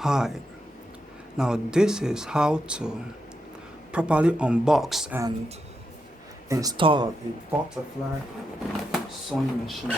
Hi, now this is how to properly unbox and install a butterfly sewing machine.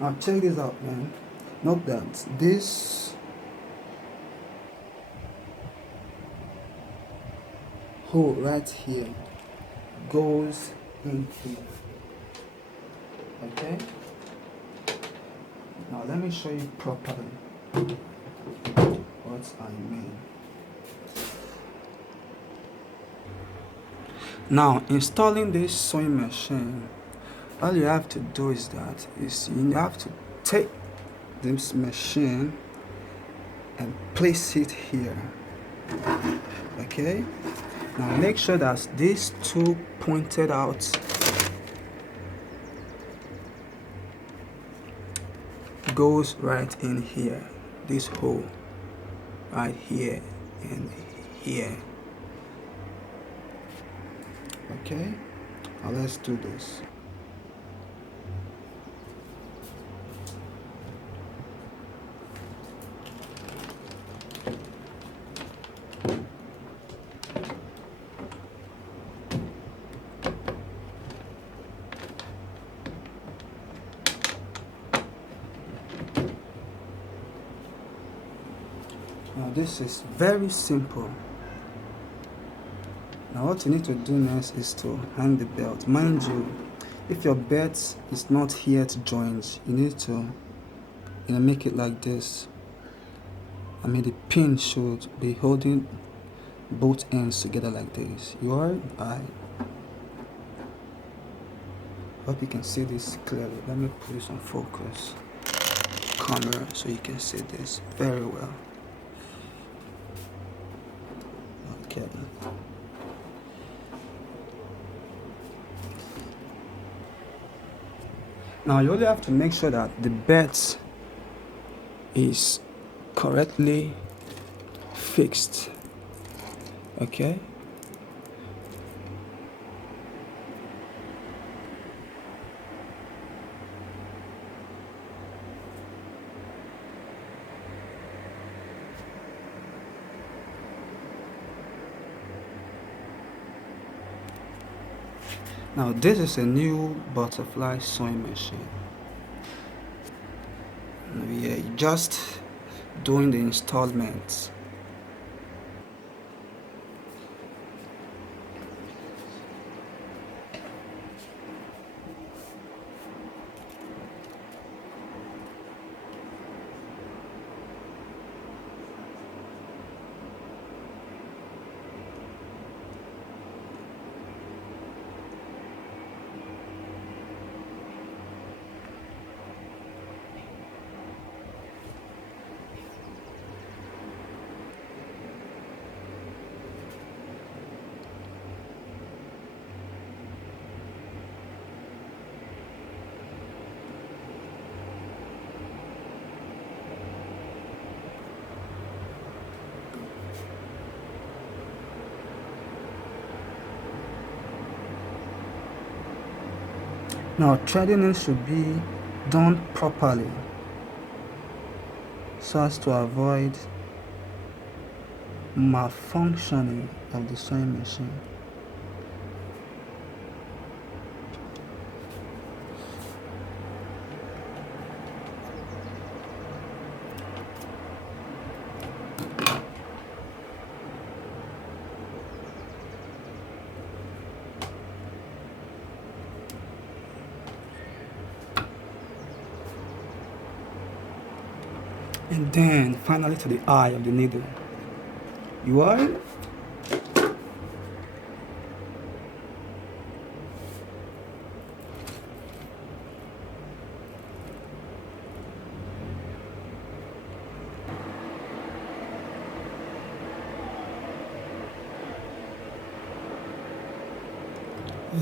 Now check this out, man. Note that this hole right here goes in here. Okay? Now let me show you properly what I mean. Now installing this sewing machine, all you have to do is you have to take this machine and place it here. Okay, now make sure that these two pointed out goes right in here, this hole right here and here. Okay, now let's do this. Now this is very simple. Now what you need to do next is to hang the belt. Mind you, if your belt is not here to joint, you need to make it like this. I mean, the pin should be holding both ends together like this. You are? I hope you can see this clearly. Let me put this on focus camera so you can see this very well. Okay. Now you only have to make sure that the belt is correctly fixed. Okay. Now this is a new butterfly sewing machine. We are just doing the installments. Now threading it should be done properly so as to avoid malfunctioning of the sewing machine. And then finally to the eye of the needle. You are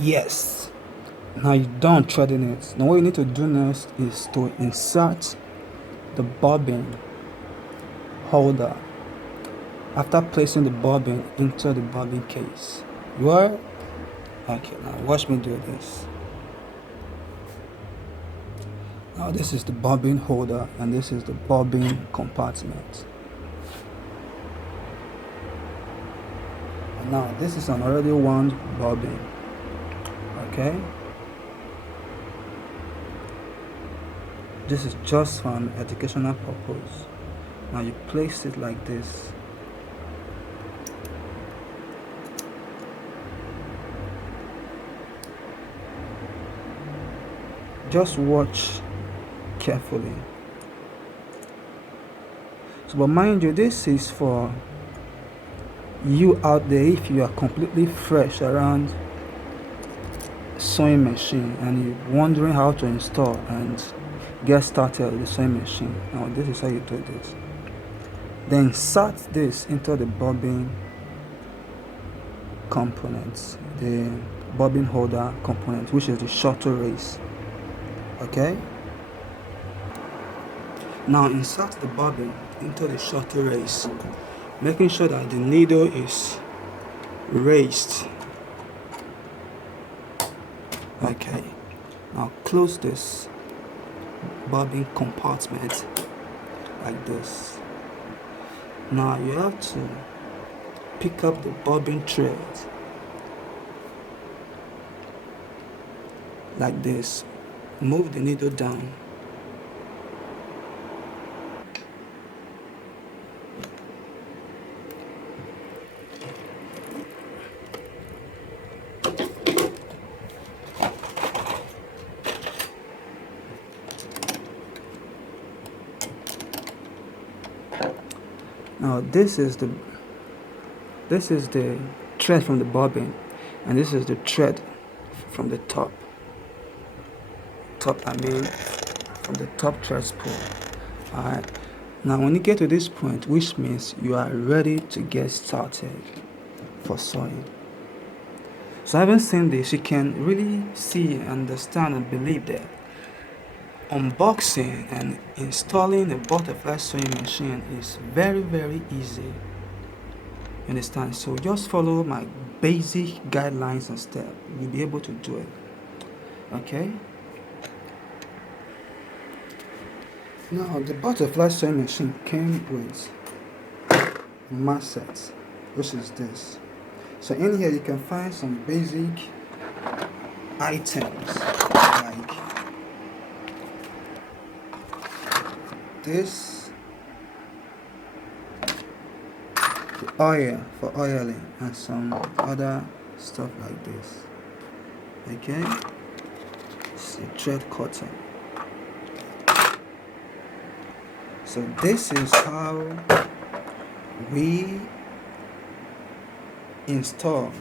yes. Now you're done threading it. Now what you need to do next is to insert the bobbin holder after placing the bobbin into the bobbin case. You are okay. Now watch me do this. Now this is the bobbin holder and this is the bobbin compartment. And now this is an already wound bobbin. Okay, this is just for an educational purpose. Now you place it like this. Just watch carefully. So, but mind you, this is for you out there if you are completely fresh around sewing machine and you're wondering how to install and get started with the sewing machine. Now this is how you do this. Then insert this into the bobbin components, the bobbin holder component, which is the shuttle race. Okay, now insert the bobbin into the shuttle race, making sure that the needle is raised. Okay, now close this bobbin compartment like this. Now you have to pick up the bobbin thread like this. Move the needle down. Now this is the thread from the bobbin, and this is the thread from the top. From the top thread spool. Alright. Now when you get to this point, which means you are ready to get started for sewing. So having seen this, you can really see, understand, and believe that unboxing and installing a butterfly sewing machine is very, very easy. You understand? So just follow my basic guidelines and steps. You'll be able to do it. Okay? Now the butterfly sewing machine came with a mask set, which is this. So in here you can find some basic items like this, the oil for oiling, and some other stuff like this. Okay, it's a thread cutter. So this is how we install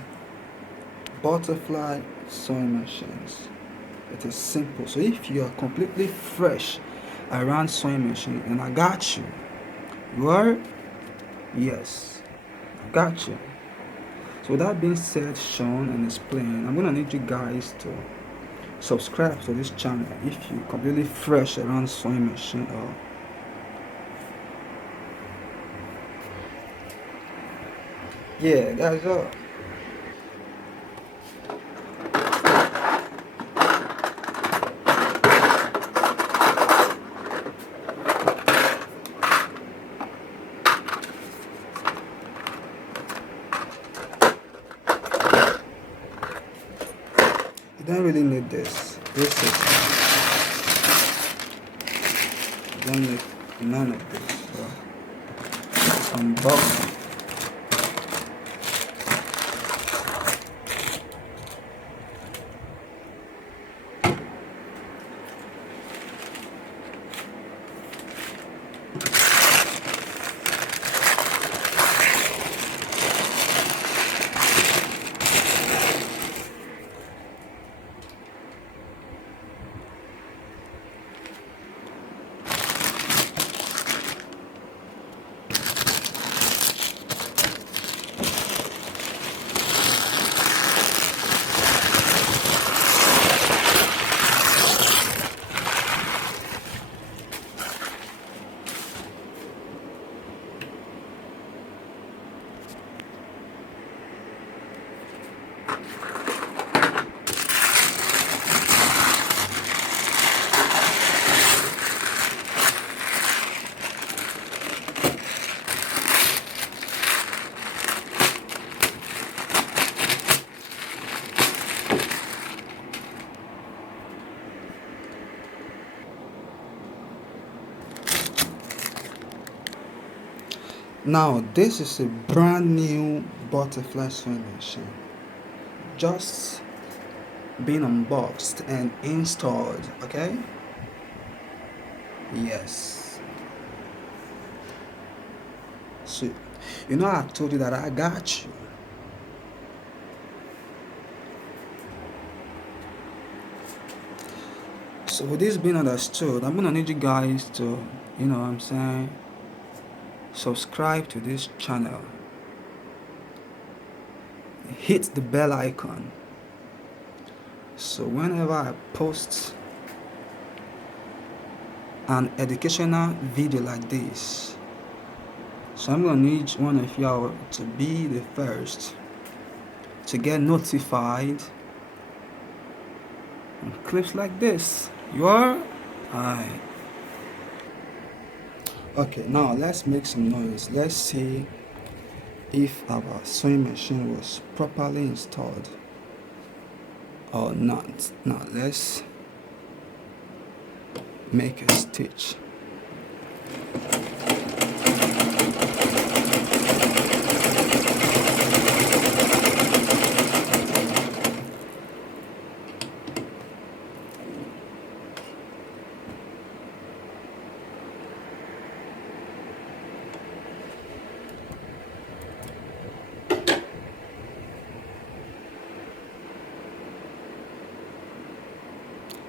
butterfly sewing machines. It is simple. So if you are completely fresh around sewing machine, and I got you, you are, yes, I got you. So with that being said, shown and explained, I'm gonna need you guys to subscribe to this channel if you're completely fresh around sewing machine or yeah, that's all. don't really need this. This is, you don't need none of this. So unbox. Now this is a brand new butterfly sewing machine, just being unboxed and installed. Okay, yes. So you know I told you that I got you. So with this being understood, I'm gonna need you guys to, you know what I'm saying, subscribe to this channel, hit the bell icon, so whenever I post an educational video like this, so I'm gonna need one of y'all to be the first to get notified on clips like this. You are? Alright. Okay, now let's make some noise. Let's see if our sewing machine was properly installed or not. Now let's make a stitch.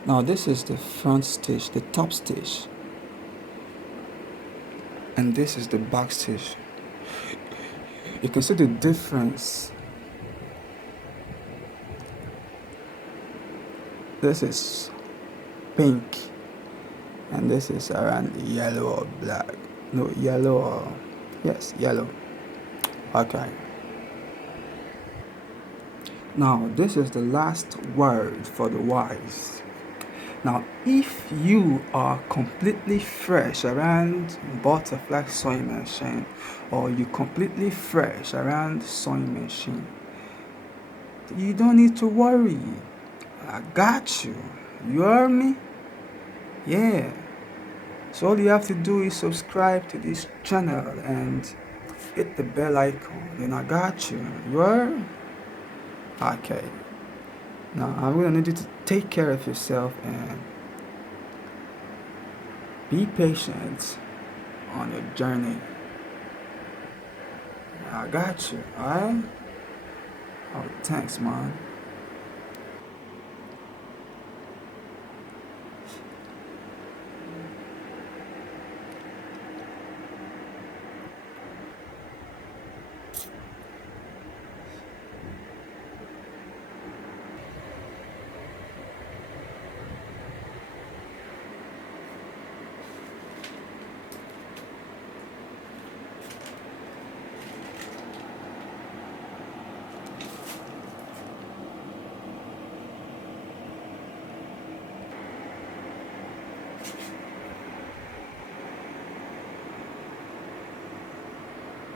Now this is the front stitch, the top stitch, and this is the back stitch. You can see the difference. This is pink and this is around yellow or black. No, yellow or, yes, yellow. Okay. Now this is the last word for the wise. Now, if you are completely fresh around butterfly sewing machine, or you completely fresh around sewing machine, you don't need to worry. I got you. You heard me? Yeah. So all you have to do is subscribe to this channel and hit the bell icon. Then I got you. You heard? Okay. Now I'm gonna need you to take care of yourself and be patient on your journey. I got you, alright? Oh, thanks, man.